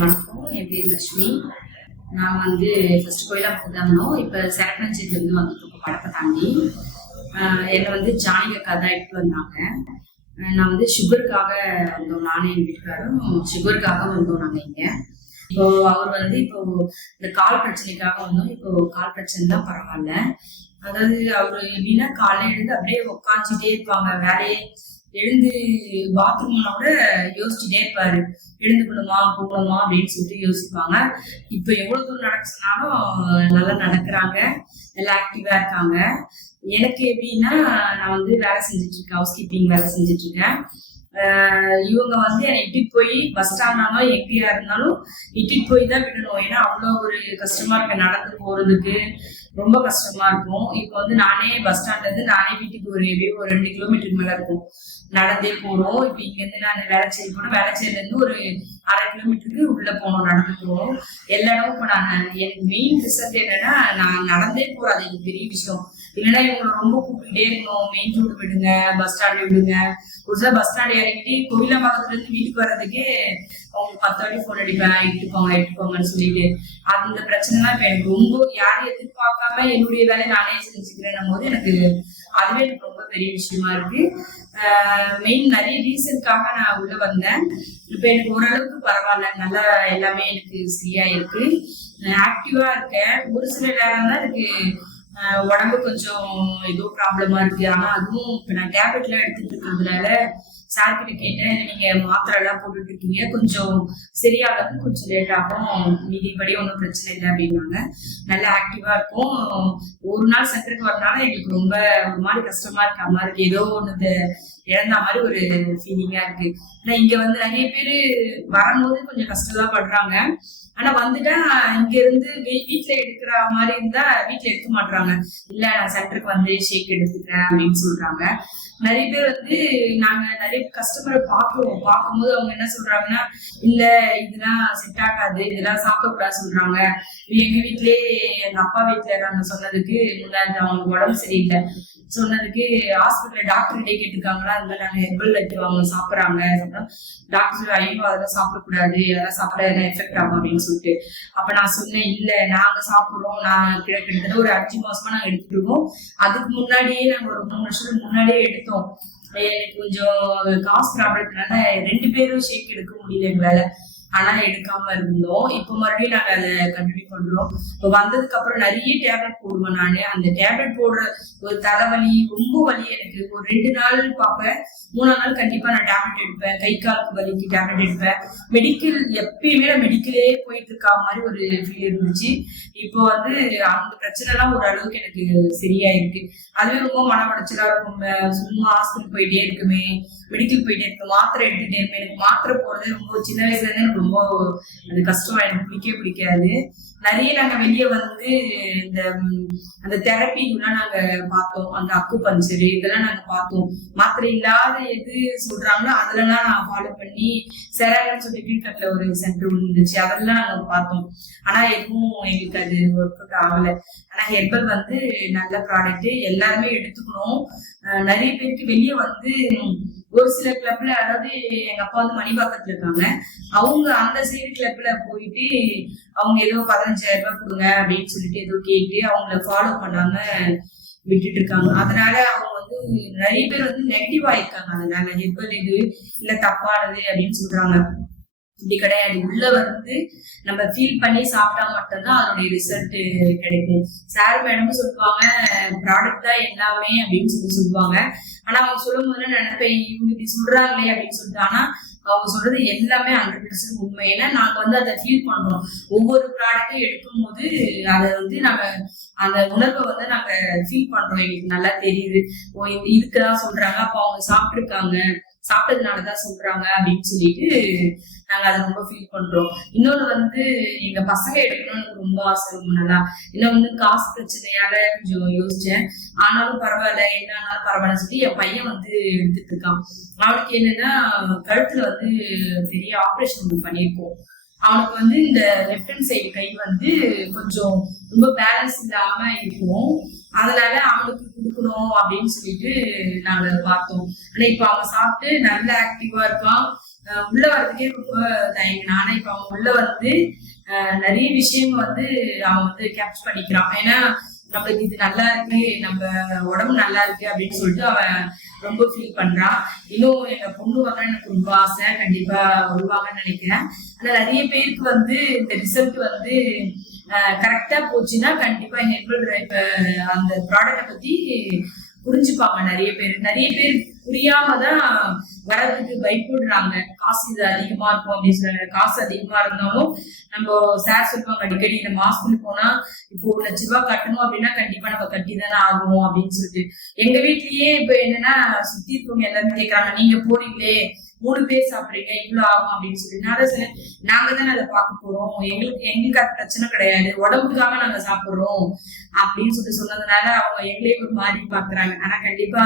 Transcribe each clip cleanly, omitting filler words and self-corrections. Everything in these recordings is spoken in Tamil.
வணக்கம். என் பேர் லட்சுமி. நான் ஃபர்ஸ்ட் கோயிலாக தான் இருந்தோம். இப்போ சேரப்பஞ்சிலேருந்து வந்துட்டு படத்தை தாண்டி என்னை ஜானகக்கா தான் எடுத்து வந்தாங்க. நான் சுகருக்காக வந்தோம். நானும் என் வீட்டுக்காரும் சுகருக்காக வந்தோம். நாங்கள் இங்கே இப்போ அவர் இப்போ இந்த கால் பிரச்சனைக்காக வந்தோம். இப்போ கால் பிரச்சனை தான் பரவாயில்ல. அதாவது அவரு எப்படின்னா காலையில எழுந்து அப்படியே உட்காந்துட்டே இருப்பாங்க. வேலையே எழுந்து பாத்ரூம்ல கூட யோசிச்சுட்டே இருப்பாரு. எழுந்துக்கணுமா போகணுமா அப்படின்னு சொல்லிட்டு யோசிப்பாங்க. இப்ப எவ்வளவு தூரம் நடக்க சொன்னாலும் நல்லா நடக்கிறாங்க, நல்லா ஆக்டிவா இருக்காங்க. எனக்கு எப்படின்னா நான் வேலை செஞ்சுட்டு இருக்கேன், ஹவுஸ் கீப்பிங் வேலை செஞ்சுட்டு இருக்கேன். இவங்க என்னை இட்டுட்டு போய் பஸ் ஸ்டாண்ட்னாலும் எங்கேயா இருந்தாலும் இட்டுட்டு போய் தான் விடணும். ஏன்னா அவ்வளோ ஒரு கஷ்டமா இருக்கு, நடந்து போறதுக்கு ரொம்ப கஷ்டமா இருக்கும். இப்போ நானே பஸ் ஸ்டாண்ட்ல இருந்து நானே வீட்டுக்கு ஒரு 2 கிலோமீட்டருக்கு மேல இருக்கும், நடந்தே போறோம். இப்போ இங்க இருந்து நான் வேளச்சேரி போனோம், வேளச்சேரில இருந்து ஒரு 1/2 கிலோமீட்டருக்கு உள்ள போனோம், நடந்து போறோம். எல்லா இடமும் இப்போ எனக்கு மெயின் ரிசல்ட் என்னன்னா நான் நடந்தே போறது எனக்கு பெரிய விஷயம். இல்லைன்னா இவங்களை ரொம்ப கூப்பிட்டுட்டே இருக்கணும், மெயின் ரோடு விடுங்க, பஸ் ஸ்டாண்ட் விடுங்க. ஒரு சில பஸ் ஸ்டாண்ட் இறங்கிட்டு கோவிலாம்பாக்கத்துல இருந்து வீட்டுக்கு வர்றதுக்கே அவங்க 10 வாட்டி போன் அடிப்பேன், இட்டுக்கோங்கன்னு சொல்லிட்டு. அந்த பிரச்சனைலாம் இப்ப எனக்கு ரொம்ப யாரும் எதிர்பார்க்காம என்னுடைய வேலையை நானே செஞ்சுக்கிறேன் போது எனக்கு அதுவே எனக்கு ரொம்ப பெரிய விஷயமா இருக்கு. மெயின் நிறைய ரீசனுக்காக நான் உள்ள வந்தேன். இப்ப எனக்கு ஓரளவுக்கு பரவாயில்ல, நல்லா எல்லாமே எனக்கு சரியா இருக்கு, ஆக்டிவா இருக்கேன். ஒரு சில நேரம் தான் எனக்கு உடம்பு கொஞ்சம் ஏதோ ப்ராப்ளமா இருக்கு. ஆனா அதுவும் இப்ப நான் டேப்லெட் எல்லாம் எடுத்துட்டு இருக்கிறதுனால சார் கிட்ட கேட்டேன், நீங்க மாத்திரை எல்லாம் போட்டுட்டு இருக்கீங்க, கொஞ்சம் சரியாகிறது கொஞ்சம் லேட் ஆகும், மீதிப்படி ஒன்றும் பிரச்சனை இல்லை அப்படின்னாங்க. நல்லா ஆக்டிவா இருக்கும். ஒரு நாள் சென்டருக்கு வரனால எங்களுக்கு ரொம்ப ஒரு மாதிரி கஷ்டமா இருக்க மாதிரி இருக்கு, ஏதோ ஒண்ணு இழந்த மாதிரி ஒரு ஃபீலிங்கா இருக்கு. ஆனா இங்க நிறைய பேரு வரும்போது கொஞ்சம் கஷ்டம் தான் படுறாங்க. ஆனா வந்துட்டா இங்க இருந்து வீட்டுல எடுக்கிற மாதிரி இருந்தா வீட்டுல எடுக்க மாட்டாங்க. இல்ல நான் சென்டருக்கு ஷேக் எடுத்துக்கிறேன் அப்படின்னு சொல்றாங்க. நிறைய பேர் நாங்க நிறைய கஸ்டமரை பார்க்கும்போது அவங்க என்ன சொல்றாங்கன்னா, இல்ல இதெல்லாம் செட் ஆகாது, இதெல்லாம் சாப்பிடக்கூடாது சொல்றாங்க. எங்க வீட்லயே எங்க அப்பா வீட்டுல நாங்க சொன்னதுக்கு முன்னாடி அவங்களுக்கு உடம்பு சரியில்லை சொன்னதுக்கு ஹாஸ்பிட்டல் டாக்டர்கிட்டே கேட்டுருக்காங்களா, இந்த மாதிரி நாங்க ஹெர்பல் எடுத்துவாங்க சாப்பிட்றாங்க. டாக்டர் ஐயோ அதெல்லாம் சாப்பிடக்கூடாது, அதெல்லாம் சாப்பிட எல்லாம் எஃபெக்ட் ஆகும் அப்படின்னு சொல்லிட்டு. அப்ப நான் சொன்னேன், இல்ல நாங்க சாப்பிடுறோம், நான் கிட்டத்தட்ட ஒரு 5 மாசமா நாங்க எடுத்துட்டு இருக்கோம். அதுக்கு முன்னாடியே நாங்க ஒரு 3 வருஷத்துக்கு முன்னாடியே எடுத்தோம். எனக்கு கொஞ்சம் காசு ப்ராப்ளத்தினால 2 பேரும் ஷேக் எடுக்க முடியல எங்களால. ஆனா எடுக்காம இருந்தோம். இப்ப மறுபடியும் நாங்க அதை கண்டினியூ பண்றோம். இப்ப வந்ததுக்கு அப்புறம் நிறைய டேப்லெட் போடுவேன் நானு. அந்த டேப்லெட் போடுற ஒரு தலைவலி ரொம்ப வலி எனக்கு ஒரு 2 நாள் பார்ப்பேன், 3ஆம் நாள் கண்டிப்பா நான் டேப்லெட் எடுப்பேன். கை காலுக்கு வலிக்கு டேப்லெட் எடுப்பேன். மெடிக்கல் எப்பயுமே நான் மெடிக்கலே போயிட்டு இருக்கா மாதிரி ஒரு ஃபீல் இருந்துச்சு. இப்போ அந்த பிரச்சனை எல்லாம் ஓரளவுக்கு எனக்கு சரியா இருக்கு. அதுவே ரொம்ப மன உடைச்சலா இருக்கும். சும்மா ஹாஸ்பிட்டல் போயிட்டே இருக்குமே, மெடிக்கல் போயிட்டே இருக்கு, மாத்திரை எடுத்துட்டே இருப்பேன். எனக்கு மாத்திரை போடுறது ரொம்ப சின்ன வயசுல இருந்து எனக்கு ரொம்ப அது கஷ்டமா, எனக்கு பிடிக்காது. நிறைய நாங்க வெளியே இந்த அந்த தெரப்பி இதெல்லாம் நாங்க பார்த்தோம். அந்த அக்கு பஞ்சர் இதெல்லாம் நாங்க பார்த்தோம். மாத்திரை இல்லாத எது சொல்றாங்களோ அதெல்லாம் நான் ஃபாலோ பண்ணி செரான்னு சொல்லி வீட்டுல ஒரு சென்டர் இருந்துச்சு, அதெல்லாம் நாங்க பார்த்தோம். ஆனா எதுவும் எங்களுக்கு அது ஒர்க் அவுட் ஆகல. ஆனா ஹெர்பல் நல்ல ப்ராடக்ட், எல்லாருமே எடுத்துக்கணும். நிறைய பேருக்கு வெளியே ஒரு சில கிளப்ல, அதாவது எங்க அப்பா மணிபாக்கத்துல இருக்காங்க, அவங்க அந்த சைடு கிளப்ல போயிட்டு அவங்க ஏதோ 15,000 ரூபாய் கொடுங்க அப்படின்னு சொல்லிட்டு ஏதோ கேட்டு அவங்கள ஃபாலோ பண்ணாம விட்டுட்டு இருக்காங்க. அதனால அவங்க நிறைய பேர் நெகட்டிவ் ஆயிருக்காங்க. அதனால ஹெர்பல் இது இல்ல தப்பானது அப்படின்னு சொல்றாங்க. இப்படி கிடையாது. உள்ள நம்ம ஃபீல் பண்ணி சாப்பிட்டா மட்டும்தான் அதனுடைய ரிசல்ட் கிடைக்கும். சார் மேடமும் சொல்லுவாங்க, ப்ராடக்ட் தான் எல்லாமே அப்படின்னு சொல்லுவாங்க. ஆனா அவங்க சொல்லும் போது நினைப்பேன், இவங்க இப்படி சொல்றாங்களே அப்படின்னு சொல்லிட்டு. ஆனா அவங்க சொல்றது எல்லாமே 100% உண்மை. ஏன்னா நாங்க அதை ஃபீல் பண்றோம். ஒவ்வொரு ப்ராடக்டும் எடுக்கும் போது அதை நாங்க அந்த உணர்வை நாங்க ஃபீல் பண்றோம். எங்களுக்கு நல்லா தெரியுது, ஓ இதுக்குதான் சொல்றாங்க, அப்ப அவங்க சாப்பிட்டுருக்காங்க, சாப்பிட்டதுனாலதான் சொல்றாங்க அப்படின்னு சொல்லிட்டு நாங்க அதை ரொம்ப ஃபீல் பண்றோம். இன்னொன்னு எங்க பசங்க எடுக்கணும்னு எனக்கு ரொம்ப ஆசை, ரொம்ப நல்லா. இன்னும் காசு பிரச்சனையால கொஞ்சம் யோசிச்சேன். ஆனாலும் பரவாயில்ல, என்ன ஆனாலும் பரவாயில்ல சொல்லி என் பையன் எடுத்துட்டு இருக்கான். அவனுக்கு என்னன்னா கழுத்துல பெரிய ஆப்ரேஷன் ஒன்று பண்ணியிருக்கோம். அவனுக்கு இந்த லெஃப்ட் ஹேண்ட் சைடு கை கொஞ்சம் ரொம்ப பேலன்ஸ் இல்லாம இருக்கும். அதனால அவனுக்கு கொடுக்கணும் அப்படின்னு சொல்லிட்டு நாங்க பார்த்தோம். ஆனா இப்ப அவன் சாப்பிட்டு நல்ல ஆக்டிவா இருக்கான். உள்ள வர்றதுக்கே ரொம்ப தயங்கினான். ஆனா இப்ப அவன் உள்ள வந்து நிறைய விஷயங்கள் வந்து அவன் வந்து கேப்சர் பண்ணிக்கிறான். ஏன்னா நம்மளுக்கு இது நல்லா இருக்கு, நம்ம உடம்பு நல்லா இருக்கு அப்படின்னு சொல்லிட்டு அவன் ரொம்ப ஃபீல் பண்றான். இன்னும் எங்க பொண்ணு வரணும் எனக்கு ரொம்ப ஆசை, கண்டிப்பா வருவாங்கன்னு நினைக்கிறேன். ஆனா நிறைய பேருக்கு வந்து இந்த ரிசல்ட் வந்து கரெக்டா போச்சுன்னா கண்டிப்பா எங்க இப்ப அந்த ப்ராடக்ட பத்தி புரிஞ்சுப்பாங்க. நிறைய பேர் புரியாமதான் வரதுக்கு பயப்படுறாங்க. காசு இது அதிகமா இருக்கும் அப்படின்னு சொல்றாங்க. காசு அதிகமா இருந்தாலும் நம்ம சார் சொல்லுவாங்க அடிக்கடி, இந்த மாசத்துக்கு போனா இப்போ 1 லட்ச ரூபாய் கட்டணும் அப்படின்னா கண்டிப்பா நம்ம கட்டி தானே ஆகணும் அப்படின்னு சொல்லிட்டு. எங்க வீட்லயே இப்ப என்னன்னா சுத்தி இருக்கவங்க எல்லாரும் கேட்கறாங்க, நீங்க போறீங்களே 3 பேர் சாப்பிடுறீங்க இவ்வளவு ஆகும் அப்படின்னு சொல்லி. நான் நாங்க தானே அதை பார்க்க போறோம், எங்களுக்கு அது பிரச்சனை கிடையாது, உடம்புக்காக நாங்க சாப்பிடுறோம் அப்படின்னு சொல்லிட்டு சொன்னதுனால அவங்க எங்களையும் ஒரு மாதிரி பாக்குறாங்க. ஆனா கண்டிப்பா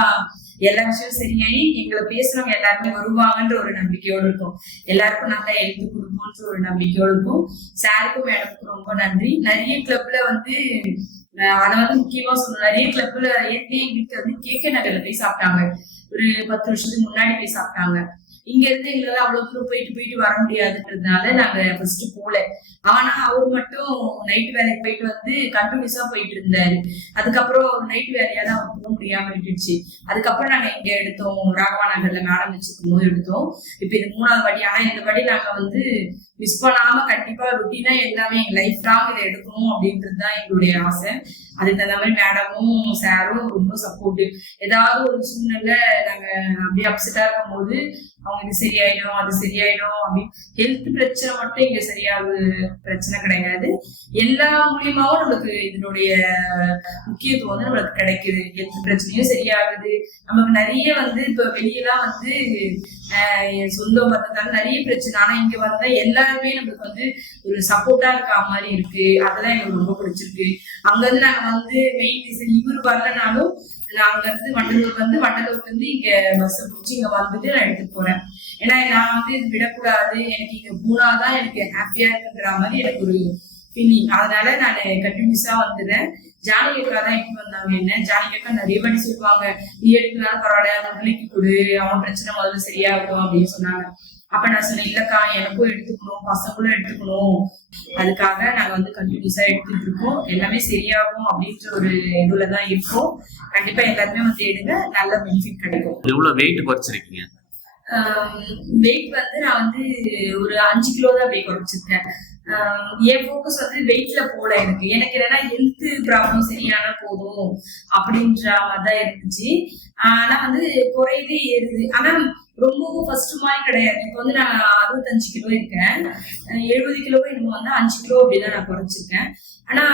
எல்லா விஷயம் சரியாயி எங்களை பேசுறவங்க எல்லாருமே வருவாங்கன்ற ஒரு நம்பிக்கையோடு இருக்கும். எல்லாருக்கும் நல்லா எழுத்து கொடுப்போம்ன்ற ஒரு நம்பிக்கையோடு இருக்கும். சாருக்கும் மேடமுக்கும் ரொம்ப நன்றி. நிறைய கிளப்ல வந்து அதை வந்து முக்கியமா சொல்லணும், நிறைய கிளப்ல ஏற்கனவே எங்க வீட்டுல வந்து கேகே நகர்ல போய் சாப்பிட்டாங்க. ஒரு 10 வருஷத்துக்கு முன்னாடி போய் சாப்பிட்டாங்க. இங்க இருந்து எங்களால அவ்வளவு தூரம் போயிட்டு வர முடியாதுன்றதுனால நாங்க ஃபர்ஸ்ட் போல. ஆனா அவர் மட்டும் நைட் வேலைக்கு போயிட்டு வந்து கண்டினியூஸா போயிட்டு இருந்தாரு. அதுக்கப்புறம் நைட் வேலையா தான் அவர் போக முடியாம விட்டுடுச்சு. அதுக்கப்புறம் நாங்க இங்க எடுத்தோம், ராகவா நகர்ல மேடம் வச்சுக்கும் போது எடுத்தோம். இப்ப இது 3வது வாட்டி. ஆனா இந்த வாட்டி நாங்க வந்து மிஸ் பண்ணாம கண்டிப்பா ரொட்டீனா எல்லாமே எங்க லைஃப் லாங் இதை எடுக்கணும் அப்படின்றதுதான் எங்களுடைய ஆசை. அதுக்கு தகுந்த மாதிரி மேடமும் சாரும் ரொம்ப சப்போர்ட். ஏதாவது ஒரு சூழ்நிலை நாங்க அப்படியே அப்செட்டா இருக்கும் போது அவங்க இது சரியாயிடும் அது சரியாயிடும் அப்படின்னு. ஹெல்த் பிரச்சனை மட்டும் இங்க சரியாகுது பிரச்சனை கிடையாது, எல்லா மூலியமாவும் நம்மளுக்கு இதனுடைய முக்கியத்துவம் வந்து நம்மளுக்கு கிடைக்குது. ஹெல்த் பிரச்சனையும் சரியாகுது. நமக்கு நிறைய வந்து இப்ப வெளியெல்லாம் வந்து சொந்த பந்தத்தால நிறைய பிரச்சனை. ஆனா இங்க வந்தா எல்லாருமே நம்மளுக்கு வந்து ஒரு சப்போர்ட்டா இருக்க மாதிரி இருக்கு. அதெல்லாம் எங்களுக்கு ரொம்ப பிடிச்சிருக்கு. அங்க இருந்து நாங்க வந்து மெயின் ரீசன் இவரு வரலனாலும் அங்க இருந்து வண்டலூர்ல இருந்து இங்க பஸ் பிடிச்சி இங்க வந்துட்டு நான் எடுத்துட்டு போறேன். ஏன்னா நான் வந்து இது விடக்கூடாது, எனக்கு இங்க போனாதான் எனக்கு ஹாப்பியா இருக்குன்ற மாதிரி எனக்கு ஒரு ஃபீலிங். அதனால நான் கண்டினியூஸா வந்துடுறேன். ஜானகிக்கா தான் எடுத்து வந்தாங்க என்ன. ஜானகிக்கா நிறைய வாட்டி சொல்லுவாங்க, நீ எடுக்கனாலும் பரவாயில்ல, அவன் பிள்ளைக்கு கொடு, அவன் பிரச்சனை முதல்ல சரியாகும் அப்படின்னு சொன்னாங்க. அப்ப நான் சொன்னேன், இல்லக்கா எனக்கும் எடுத்துக்கணும், பசங்களும் எடுத்துக்கணும், அதுக்காக நாங்க வந்து கண்டினியூஸா எடுத்துட்டு இருக்கோம். எல்லாமே சரியாகும் அப்படின்ற ஒரு இதுலதான் இருக்கோம். கண்டிப்பா எல்லாருமே வந்து எடுங்க, நல்ல பெனிஃபிட் கிடைக்கும். எவ்வளவு வெயிட் குறைச்சிருக்கீங்க? வெயிட் வந்து நான் வந்து ஒரு 5 கிலோ தான் அப்படியே குறைச்சிருக்கேன். என் ஃபோக்கஸ் வந்து வெயிட்ல போல. எனக்கு என்னன்னா ஹெல்த் ப்ராப்ளம் சரியான போதும் அப்படின்ற மாதிரிதான் இருந்துச்சு. ஆனா வந்து குறையுது ஏறுது. ஆனா ரொம்பவும் ஃபர்ஸ்ட் மாதிரி கிடையாது. இப்ப வந்து நான் 65 கிலோ இருக்கேன். 70 கிலோ இன்னும் வந்து 5 கிலோ அப்படிதான் நான் குறைச்சிருக்கேன். ஆனா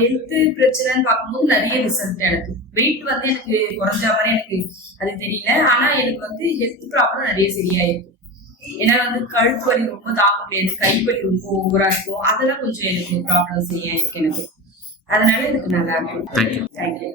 ஹெல்த் பிரச்சனைன்னு பார்க்கும்போது நிறைய ரிசல்ட். எனக்கு வெயிட் வந்து எனக்கு குறைஞ்ச மாதிரி எனக்கு அது தெரியல. ஆனா எனக்கு வந்து ஹெல்த் ப்ராப்ளம் நிறைய சரியாயிருக்கு. ஏன்னா வந்து கழுத்து வலி ரொம்ப தாங்க முடியாது, கைவலி ரொம்ப ஓவரா இருக்கும், அதெல்லாம் கொஞ்சம் எனக்கு ப்ராப்ளம் சரியாயிருக்கு எனக்கு. அதனால எனக்கு நல்லா இருக்கும். தேங்க்யூ.